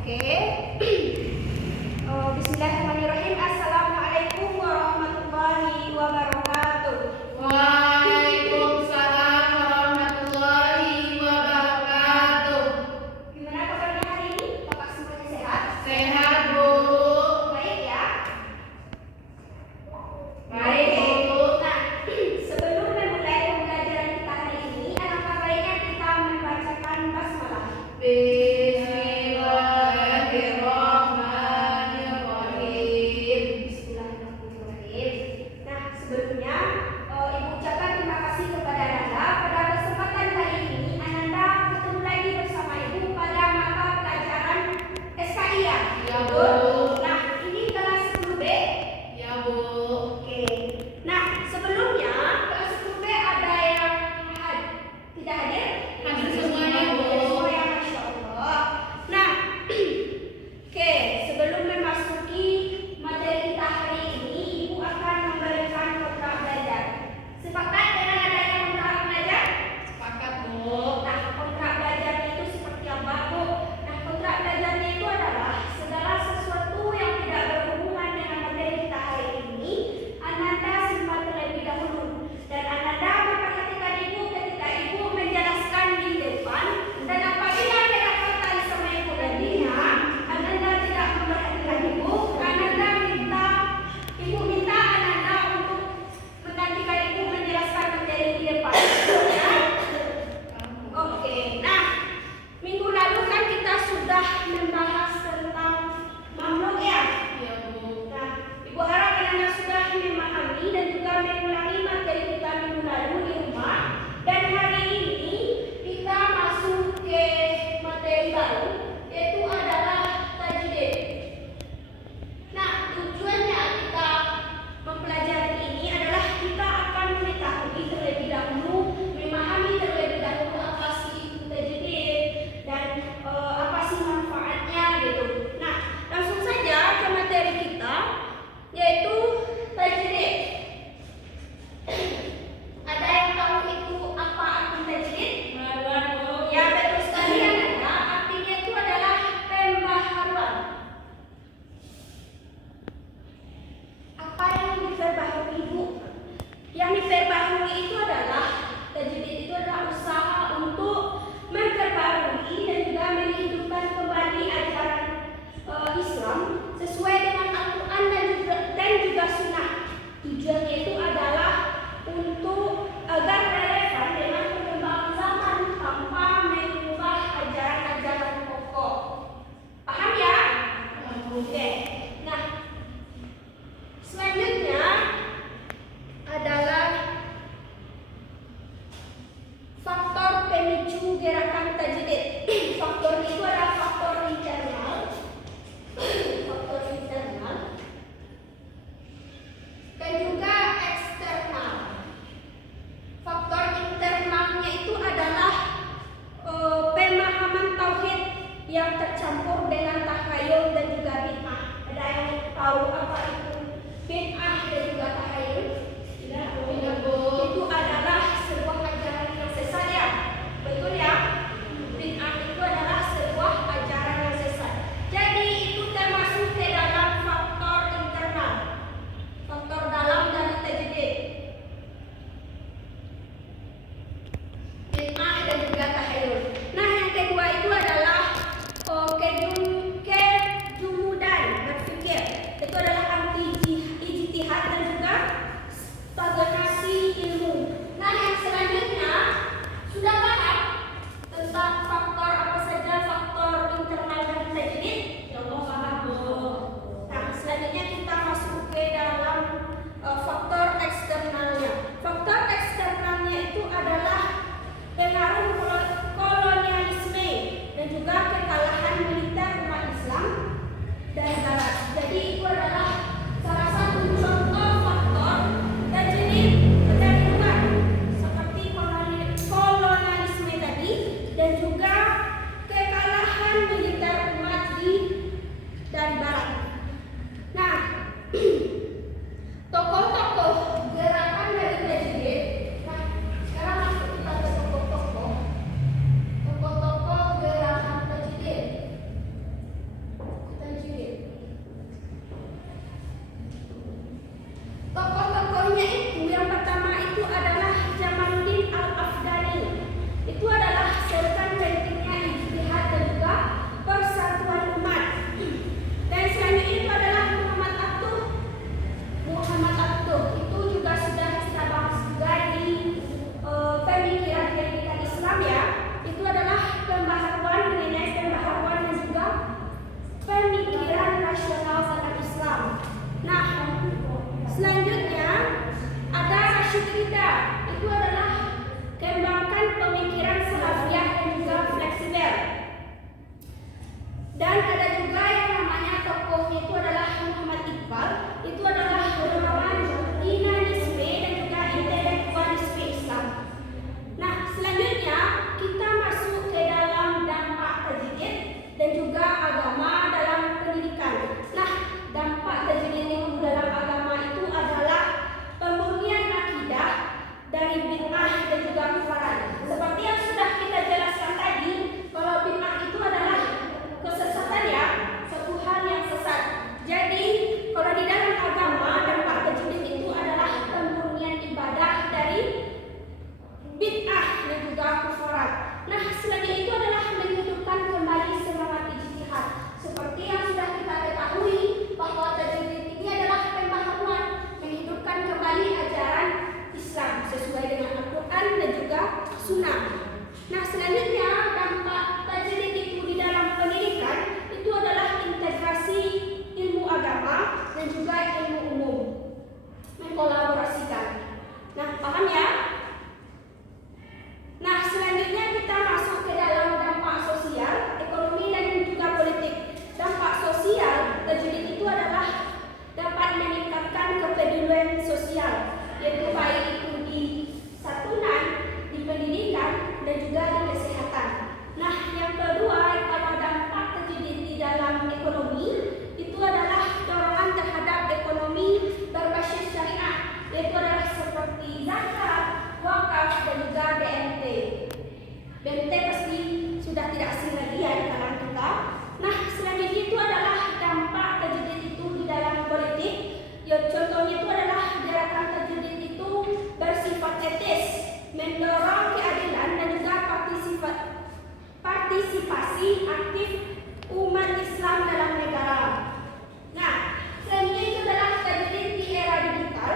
Oke. Bismillahirrahmanirrahim. Assalamualaikum warahmatullahi wabarakatuh. Waalaikumsalam warahmatullahi wabarakatuh. Gimana kabarnya hari ini? Bapak semuanya sehat? Sehat, Bu. Baik ya? Baik, Bu. Nah, sebelum memulai pembelajaran kita hari ini, alangkah baiknya kita membacakan basmalah. Bismillahirrahmanirrahim. Bismillahirrahmanirrahim. Nah, sebelumnya Ibu ucapkan terima kasih kepada Ananda. Pada kesempatan kali ini, Ananda bertemu lagi bersama Ibu pada mata pelajaran SKI ya? Ya, Bu. Nah, ini kelas 10B. Ya, Bu. Oke. Nah, sebelumnya kelas 10B ada yang tidak hadir? Hadir semuanya, Bu. Semuanya, Masya Allah. Nah, oke, sebelum memasuki materi kita hari ini, Ibu akan memberikan kontrak belajar. Sepakat dengan adanya kontrak belajar? Sepakat, Bu. Nah, kontrak belajarnya itu seperti apa, Bu? Nah, kontrak belajarnya itu adalah segala sesuatu yang tidak berhubungan dengan materi kita hari ini, Ananda simpan terlebih dahulu. Dan Ananda memperhatikan Ibu ketika Ibu menjelaskan di depan, dan apabila ada kata sama Ibu nantinya, Ananda tidak memperhatikan Ibu, Ibu minta Ananda untuk menantikan Ibu menjelaskan materi di depan. Ya? Oke, nah minggu lalu kan kita sudah membahas tentang mamluk ya. Ya, Bu. Nah, Ibu harap Ananda sudah memahami dan juga mengulangi materi kita minggu lalu di rumah. Dan hari ini kita masuk ke materi baru, yaitu adalah tajdid. Nah, tujuannya kita mempelajari ini adalah kita akan mengetahui terlebih dahulu, memahami terlebih dahulu apa sih itu tajdid dan apa sih manfaatnya gitu. Nah, langsung saja ke materi kita, yaitu tajdid. Ada yang tahu itu apa arti tajdid? Maduan, Bu. Ya, betul sekali Ananda. Artinya itu partisipasi aktif umat Islam dalam negara. Nah, selanjutnya itu adalah tajdid di era digital.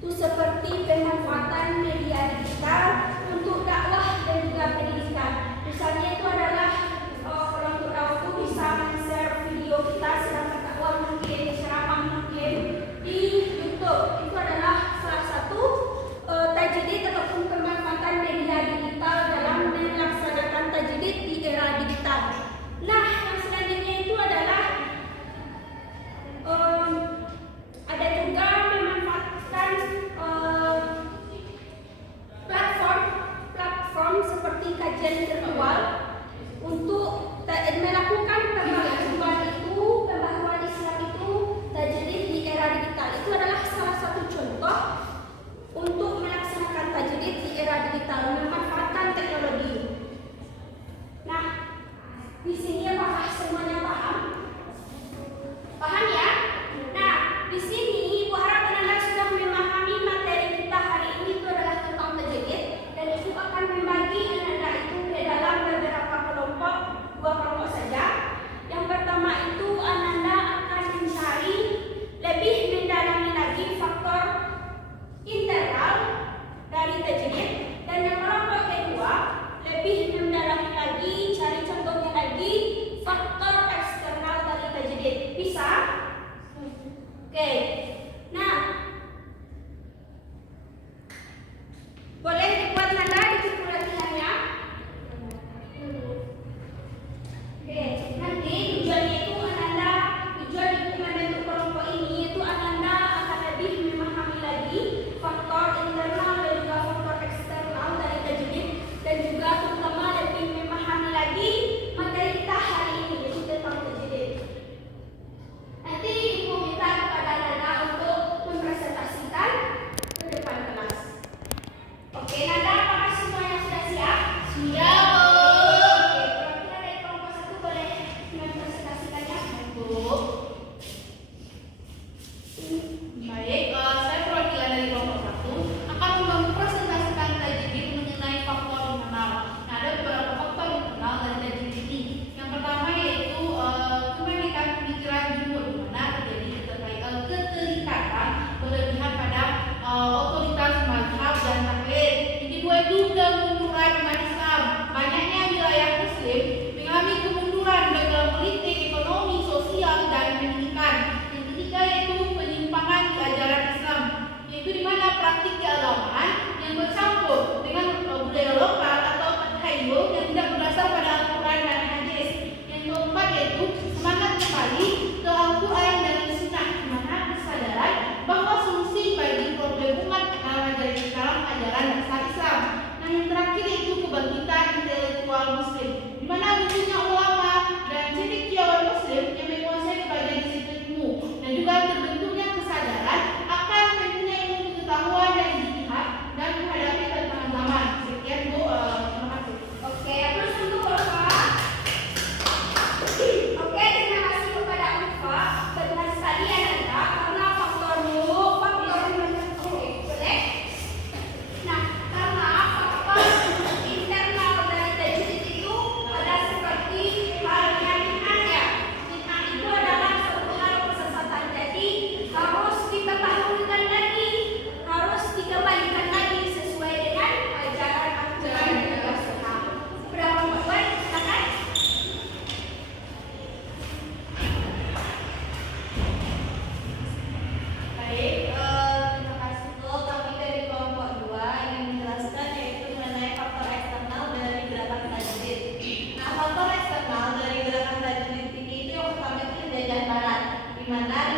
Itu seperti pemanfaatan media digital untuk dakwah dan juga pendidikan. Misalnya itu adalah kalau untuk dakwah itu bisa men-share video kita sedang berdakwah mungkin, ceramah mungkin di YouTube. Itu adalah salah satu tajdid ataupun pemanfaatan media digital dalam melaksanakan tajdid di era digital. Nah, yang selanjutnya itu adalah ada juga memanfaatkan platform seperti kajian virtual untuk melakukan pembaharuan Islam itu tajdid di era digital. Itu adalah salah satu contoh untuk melaksanakan tajdid di era digital, memanfaatkan teknologi. Nah, di sini apakah semuanya paham? Paham ya? Nah, di sini Ibu harap Anda sudah memahami materi kita hari ini itu adalah tentang tajdid, dan Ibu akan membagi Anda itu ke dalam beberapa kelompok, 2 kelompok saja. Yang pertama itu Anda akan mencari lebih mendalami lagi faktor internal dari tajdid, dan yang kelompok kedua lebih mendalami lagi, cari contohnya lagi faktor eksternal dari tajdid. Bisa? Oke. Nah, boleh dibuat nada di buku latihannya. Oke, nanti tujuannya itu tujuan Ibu membentuk kelompok ini itu Anda akan lebih memahami lagi faktor internal dan juga faktor eksternal dari tajdid, dan juga terutama lebih memahami lagi materi kita hari ini yaitu tentang tajdid. Nanti Ibu minta kepada Nanda untuk mempresentasikan ke depan kelas. Oke, Nanda, apakah semuanya sudah siap? Siap, Bu. Oke, kira-kira dari kelompok 1 boleh mempresentasikannya? Bu. Baik, saya perwakilan dari kelompok 1 akan mempresentasikan tajdid mengenai faktor internal. Nah, ada beberapa faktor internal dari tajdid ini. Yang pertama yaitu kemerdekaan pemikiran jumhur, di mana terjadi keterikatan berlebihan pada otoritas mazhab dan taklid. Yang kedua itu kemunduran umat Islam. Banyaknya wilayah Muslim mengalami kemunduran dalam politik, ekonomi, sosial, dan pendidikan. Yang ketiga yaitu penyimpangan di ajaran Islam, yaitu di mana praktik keagamaan yang bercampur dengan budaya lokal atau takhayul yang tidak berdasar pada Al-Quran dan hadis. Yang keempat yaitu semangat kembali ke Al-Quran dan Sunnah, di mana kesadaran bahwa solusi bagi problem umat adalah dalam ajaran dasar Islam. Nah, yang terakhir yaitu kebangkitan intelektual Muslim, di mana munculnya ulama dan cendekiawan Muslim yang menguasai berbagai disiplin ilmu, dan juga terbentuknya kesadaran akan pentingnya ilmu pengetahuan dan ijtihad dan menghadapi tantangan zaman. Sekian, Bu. Terima kasih. Oke, terus untuk Ulfa. Oke, terima kasih kepada Ulfa. Benar sekali Anda, karena faktor boleh. Nah, karena faktor internal dari tajdid itu ada seperti halnya bid'ah ya. Bid'ah itu adalah suatu hal kesesatan, jadi harus dipertahankan lagi, harus dikembalikan lagi sesuai dengan ajaran Al-Quran dan juga Sunnah. Berapa buat? Silakan. Baik, terima kasih Bu. Kami dari kelompok 2 ingin menjelaskan yaitu mengenai faktor eksternal dari gerakan tajdid. Nah, faktor eksternal dari gerakan tajdid ini itu yang pertama itu penjajahan Barat, di mana